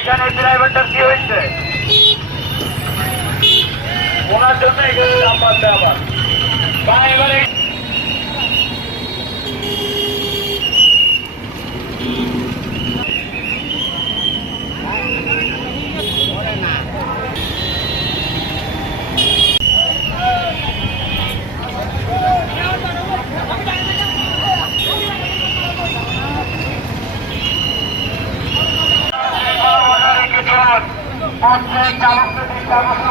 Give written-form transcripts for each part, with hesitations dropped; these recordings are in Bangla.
এখানে ড্রাইভারটার কি হয়েছে ওনার জন্য এখানে নাম্বার দেওয়া আবার বা এবারে প্রত্যেক চালককে চিন্তা করতে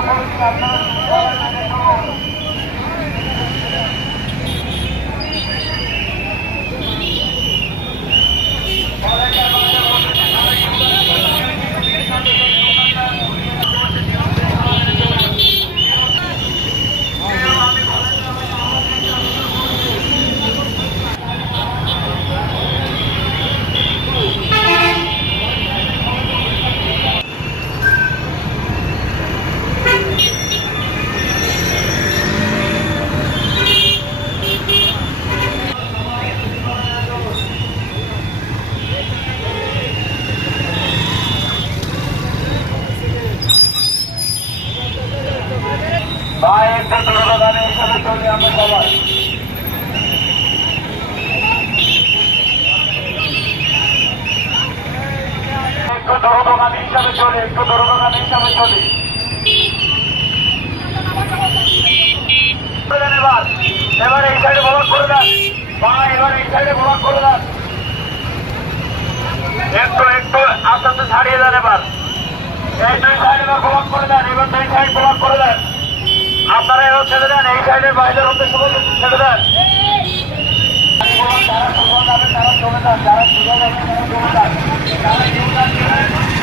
ভাই একটু দুর্ঘটনা হিসাবে চলে আমরা সবাই একটু দুর্ঘটনা হিসাবে চলে এবার এই সাইডে ব্লক করে দেন বা এবার এই সাইডে ব্লক করে দেন একটু আস্তে আস্তে ছাড়িয়ে দেন এবার এই দুই সাইড এবার ব্লক করে দেন এবার দুই সাইড ব্লক করে দেন আপনারা এবার ছেড়ে দেন এই সাইডের বাইরের উদ্দেশ্য ছেড়ে দেন যারা চলে যান যারা চলে যান তারা চলে যান